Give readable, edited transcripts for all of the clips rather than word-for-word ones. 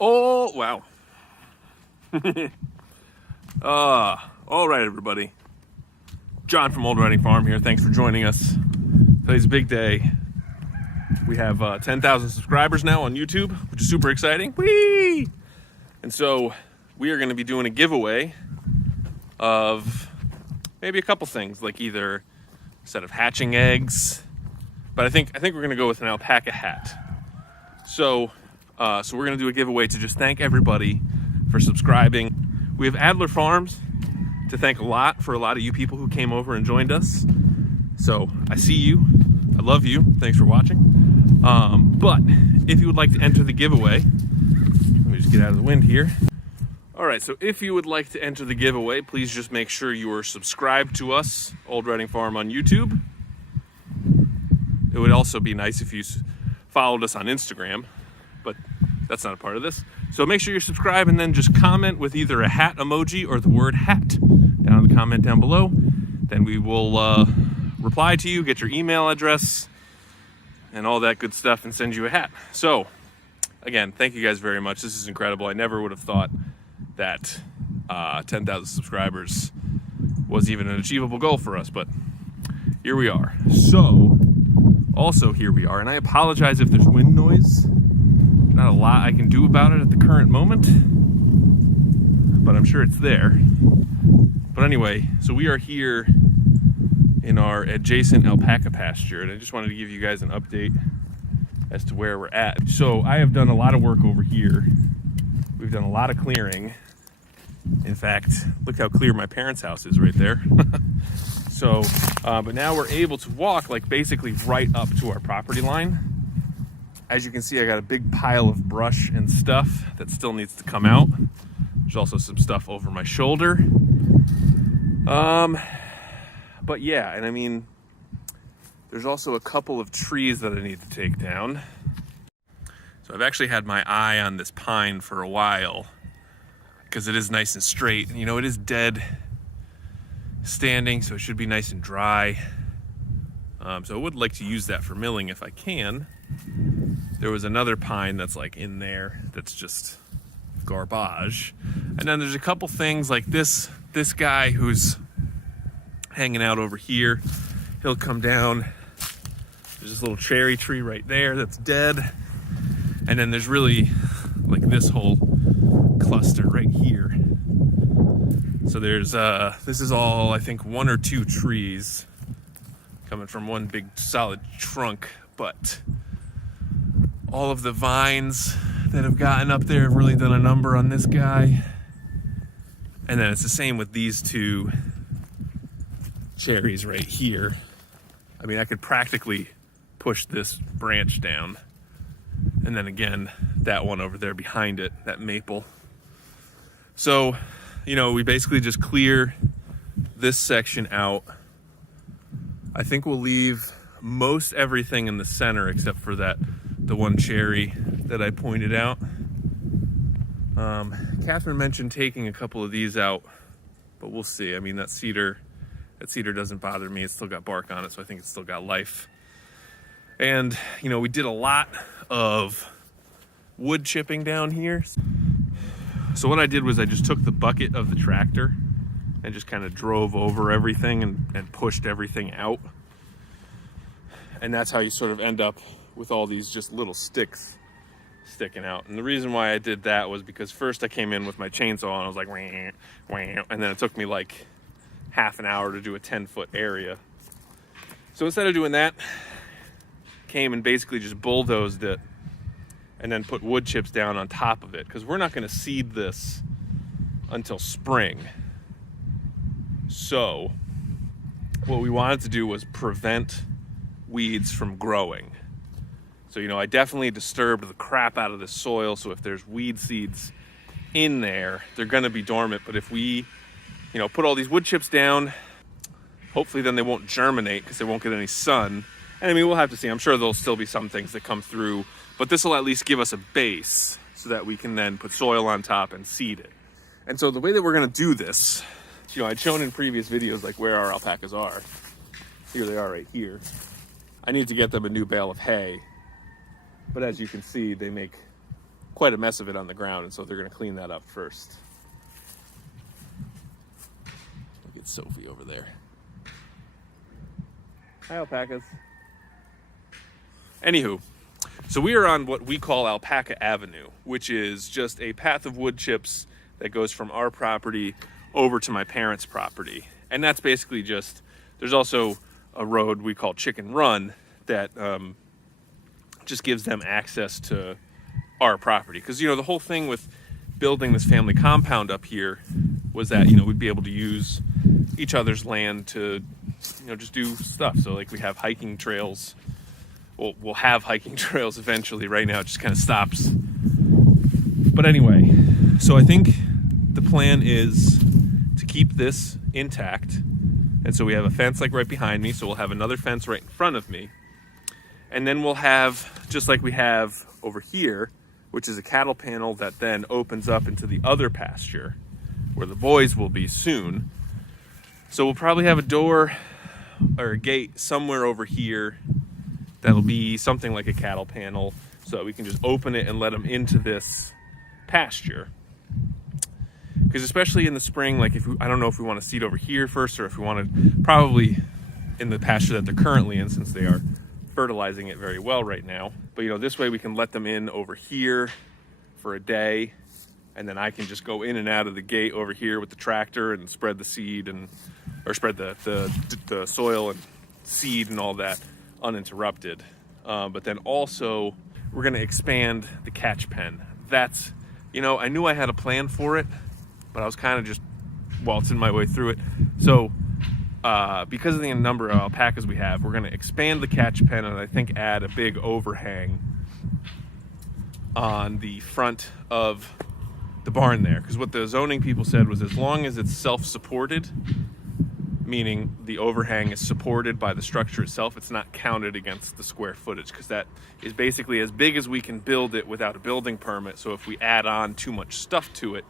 Oh, wow. All right, everybody. John from Old Riding Farm here. Thanks for joining us. Today's a big day. We have 10,000 subscribers now on YouTube, which is super exciting. Whee! And so we are going to be doing a giveaway of maybe a couple things, like either a set of hatching eggs, but I think we're going to go with an alpaca hat. So we're going to do a giveaway to just thank everybody for subscribing. We have Adler Farms to thank a lot for a lot of you people who came over and joined us. So I see you. I love you. Thanks for watching. But if you would like to enter the giveaway, let me just get out of the wind here. All right, so if you would like to enter the giveaway, please just make sure you are subscribed to us, Old Riding Farm on YouTube. It would also be nice if you followed us on Instagram, but that's not a part of this. So make sure you're subscribed and then just comment with either a hat emoji or the word hat down in the comment down below. Then we will reply to you, get your email address and all that good stuff and send you a hat. So again, thank you guys very much. This is incredible. I never would have thought that 10,000 subscribers was even an achievable goal for us, but here we are. So also here we are, and I apologize if there's wind noise. Not a lot I can do about it at the current moment, but I'm sure it's there. But anyway, so we are here in our adjacent alpaca pasture, and I just wanted to give you guys an update as to where we're at. So I have done a lot of work over here. We've done a lot of clearing. In fact, look how clear my parents' house is right there. So, but now we're able to walk like basically right up to our property line. As you can see, I got a big pile of brush and stuff that still needs to come out. There's also some stuff over my shoulder. But yeah, and I mean, there's also a couple of trees that I need to take down. So I've actually had my eye on this pine for a while because it is nice and straight. You know, it is dead standing, so it should be nice and dry. So I would like to use that for milling if I can. There was another pine that's like in there that's just garbage. And then there's a couple things like this guy who's hanging out over here. He'll come down. There's this little cherry tree right there that's dead. And then there's really like this whole cluster right here. So there's this is all I think one or two trees coming from one big solid trunk, but all of the vines that have gotten up there have really done a number on this guy. And then it's the same with these two cherries right here. I mean, I could practically push this branch down. And then again, that one over there behind it, that maple. So, you know, we basically just clear this section out. I think we'll leave most everything in the center except for the one cherry that I pointed out. Catherine mentioned taking a couple of these out, but we'll see. I mean, that cedar doesn't bother me. It's still got bark on it, so I think it's still got life. And, you know, we did a lot of wood chipping down here. So what I did was I just took the bucket of the tractor and just kind of drove over everything and pushed everything out. And that's how you sort of end up with all these just little sticks sticking out. And the reason why I did that was because first I came in with my chainsaw and I was like, wah, wah, and then it took me like half an hour to do a 10-foot area. So instead of doing that, came and basically just bulldozed it and then put wood chips down on top of it, because we're not going to seed this until spring. So what we wanted to do was prevent weeds from growing. So, you know, I definitely disturbed the crap out of the soil. So if there's weed seeds in there, they're going to be dormant. But if we, you know, put all these wood chips down, hopefully then they won't germinate because they won't get any sun. And I mean, we'll have to see. I'm sure there'll still be some things that come through, but this will at least give us a base so that we can then put soil on top and seed it. And so the way that we're going to do this, you know, I'd shown in previous videos like where our alpacas are. Here they are right here. I need to get them a new bale of hay. But as you can see, they make quite a mess of it on the ground, and so they're going to clean that up first. Look at Sophie over there. Hi, alpacas. Anywho, so we are on what we call Alpaca Avenue, which is just a path of wood chips that goes from our property over to my parents' property. And that's basically just, there's also a road we call Chicken Run that just gives them access to our property. Because, you know, the whole thing with building this family compound up here was that, you know, we'd be able to use each other's land to, you know, just do stuff. So like we have hiking trails. We'll have hiking trails eventually. Right now it just kind of stops. But anyway, so I think the plan is to keep this intact. And so we have a fence like right behind me. So we'll have another fence right in front of me. And then we'll have, just like we have over here, which is a cattle panel that then opens up into the other pasture where the boys will be soon. So we'll probably have a door or a gate somewhere over here that'll be something like a cattle panel so that we can just open it and let them into this pasture. Because especially in the spring, like I don't know if we want to seed over here first or if we want to probably in the pasture that they're currently in, since they are fertilizing it very well right now. But you know, this way we can let them in over here for a day, and then I can just go in and out of the gate over here with the tractor and spread the seed or spread the soil and seed and all that uninterrupted. But then also we're going to expand the catch pen. That's, you know, I knew I had a plan for it, but I was kind of just waltzing my way through it. So because of the number of alpacas we have, we're going to expand the catch pen and I think add a big overhang on the front of the barn there. Because what the zoning people said was as long as it's self-supported, meaning the overhang is supported by the structure itself, it's not counted against the square footage, because that is basically as big as we can build it without a building permit. So if we add on too much stuff to it,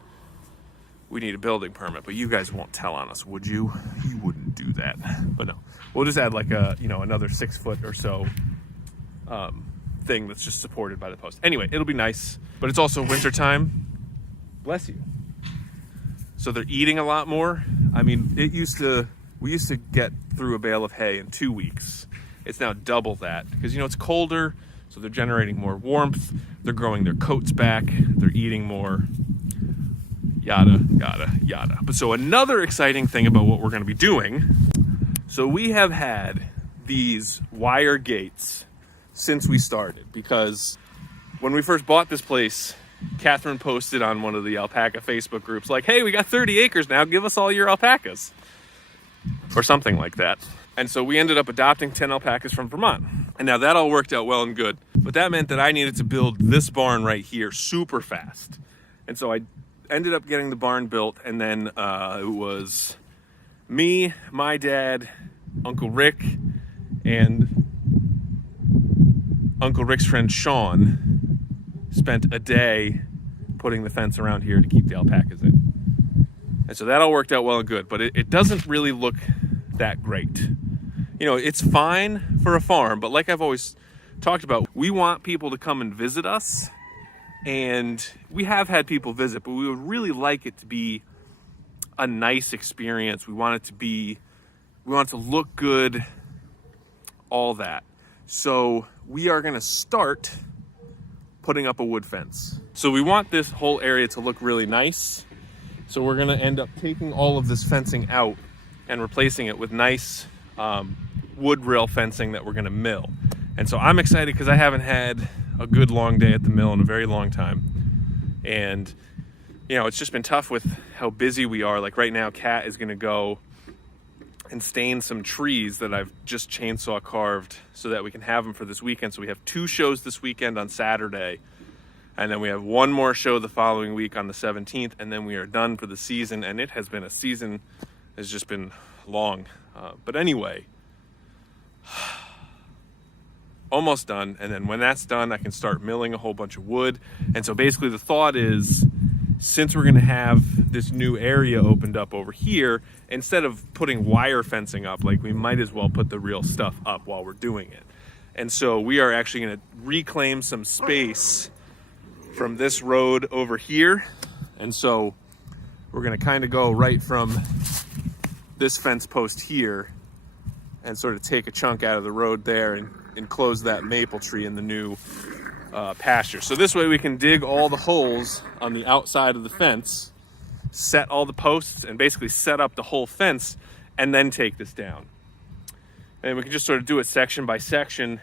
we need a building permit. But you guys won't tell on us, would you? You wouldn't do that. But no, we'll just add like a, you know, another 6 foot or so thing that's just supported by the post. Anyway, it'll be nice, but it's also winter time. Bless you. So they're eating a lot more. I mean, we used to get through a bale of hay in 2 weeks. It's now double that because, you know, it's colder, so they're generating more warmth. They're growing their coats back. They're eating more. Yada, yada, yada. But so another exciting thing about what we're going to be doing. So we have had these wire gates since we started, because when we first bought this place, Catherine posted on one of the alpaca Facebook groups like, hey, we got 30 acres now, give us all your alpacas, or something like that. And so we ended up adopting 10 alpacas from Vermont. And now that all worked out well and good, but that meant that I needed to build this barn right here super fast. And so I ended up getting the barn built, and then it was me, my dad, Uncle Rick, and Uncle Rick's friend Sean spent a day putting the fence around here to keep the alpacas in. And so that all worked out well and good, but it doesn't really look that great. You know, it's fine for a farm, but like I've always talked about, we want people to come and visit us. And we have had people visit, but we would really like it to be a nice experience. We want it to look good, all that. So we are going to start putting up a wood fence. So we want this whole area to look really nice. So we're going to end up taking all of this fencing out and replacing it with nice wood rail fencing that we're going to mill. And so I'm excited because I haven't had a good long day at the mill in a very long time. And, you know, it's just been tough with how busy we are. Like right now, Kat is going to go and stain some trees that I've just chainsaw carved so that we can have them for this weekend. So we have 2 shows this weekend on Saturday, and then we have 1 more show the following week on the 17th, and then we are done for the season. And it has been a season, has just been long. But anyway, almost done. And then when that's done, I can start milling a whole bunch of wood. And so basically the thought is, since we're going to have this new area opened up over here, instead of putting wire fencing up, like, we might as well put the real stuff up while we're doing it. And so we are actually going to reclaim some space from this road over here. And so we're gonna kind of go right from this fence post here and sort of take a chunk out of the road there and enclose that maple tree in the new pasture. So this way we can dig all the holes on the outside of the fence, set all the posts, and basically set up the whole fence, and then take this down. And we can just sort of do it section by section.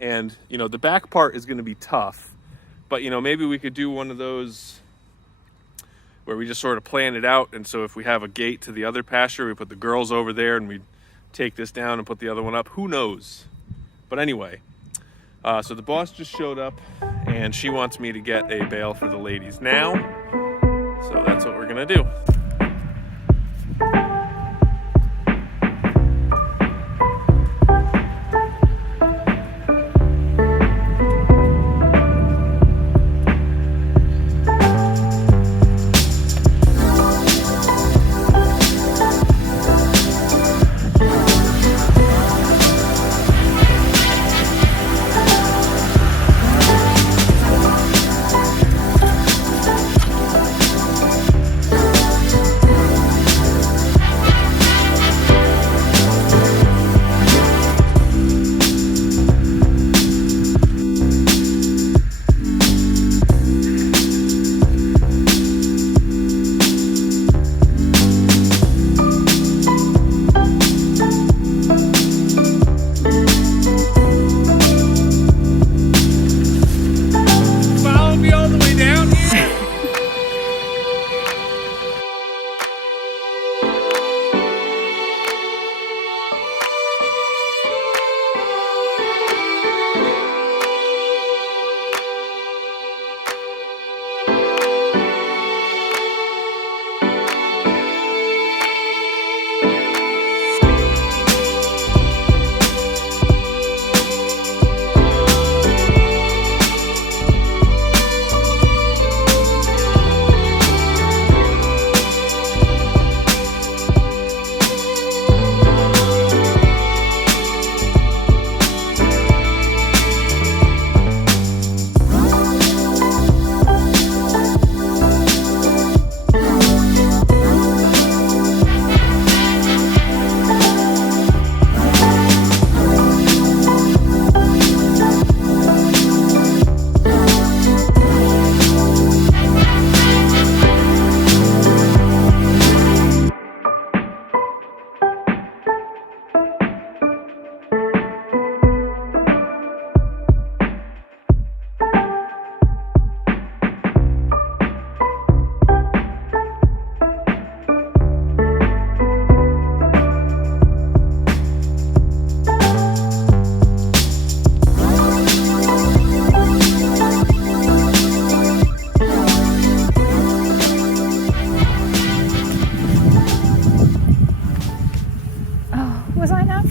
And, you know, the back part is going to be tough, but, you know, maybe we could do one of those where we just sort of plan it out. And so if we have a gate to the other pasture, we put the girls over there and we take this down and put the other one up. Who knows? But anyway, so the boss just showed up and she wants me to get a bale for the ladies now. So that's what we're going to do.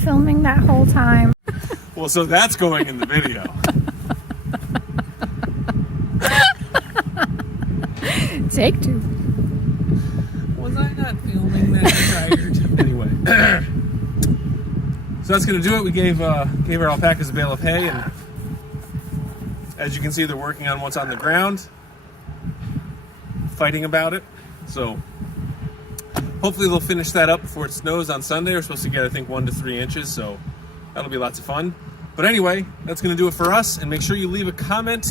Filming that whole time. Well, so that's going in the video. Take two. Was I not filming that tired? Anyway. So that's going to do it. We gave our alpacas a bale of hay, and as you can see, they're working on what's on the ground, fighting about it. So hopefully they'll finish that up before it snows on Sunday. We're supposed to get, I think, 1 to 3 inches, so that'll be lots of fun. But anyway, that's going to do it for us. And make sure you leave a comment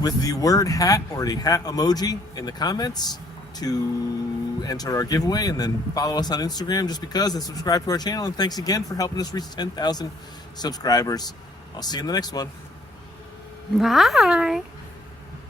with the word hat or the hat emoji in the comments to enter our giveaway. And then follow us on Instagram just because, and subscribe to our channel. And thanks again for helping us reach 10,000 subscribers. I'll see you in the next one. Bye.